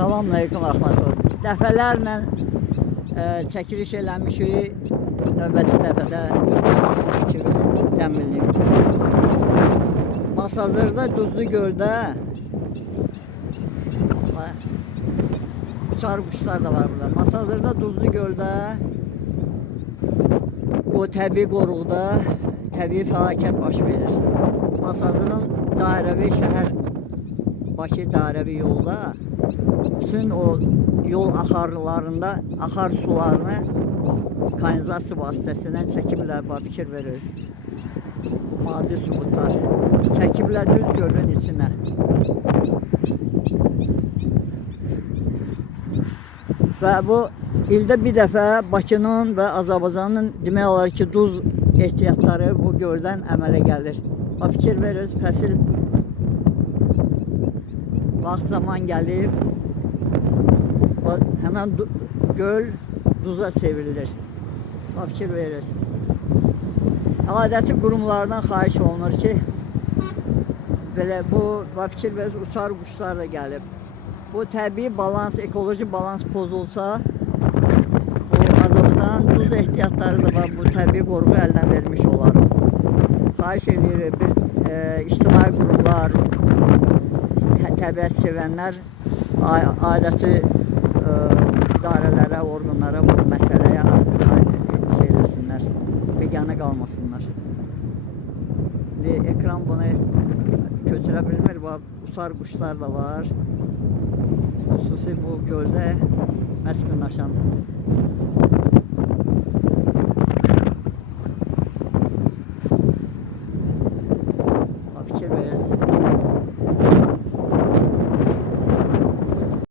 Salamünaleyküm Ahmetov. Dəfələrlə çəkiliş eləmişik. Növbəti dəfədə sizin fikrinizi cəmləyim. Masazırda Duzlu Göldə uçar quşlar da var burada. Masazırda Duzlu Göldə o təbii qoruqda təbii fəlakət baş verir. Masazırın dairəvi şəhər Bakı dairəvi yolda bütün o yol axarlarında axar sularını kanalizasiya vasitəsindən çəkiblər, fikir verir. Maddi sübutlar. Çəkiblər düz gölün içinə. Və bu ildə bir dəfə Bakının və Azərbaycanın demək olar ki, duz ehtiyatları bu göldən əmələ gəlir. Fikir verirsiniz, fəsil vaxt zaman gəlib, həmən göl duza çevrilir. Fikir verirsiniz. Adəti qurumlardan xahiş olunur ki, belə bu fikir verirsiniz, uçar quşlar da gəlib. Bu təbii balans, ekoloji balans pozulsa, bu Azərbaycanın duz ehtiyatları da var, bu təbii qoruğu əldən vermiş olar. Xahiş edilir, bir ictimai qurumlar, təbiət sevənlər adəti idarələrə, orqanlara bu məsələyə şey eləsinlər, beganə qalmasınlar. Ekran bunu köçürə bilmir, uçar quşlar da var. Xüsusi bu göldə məskunlaşan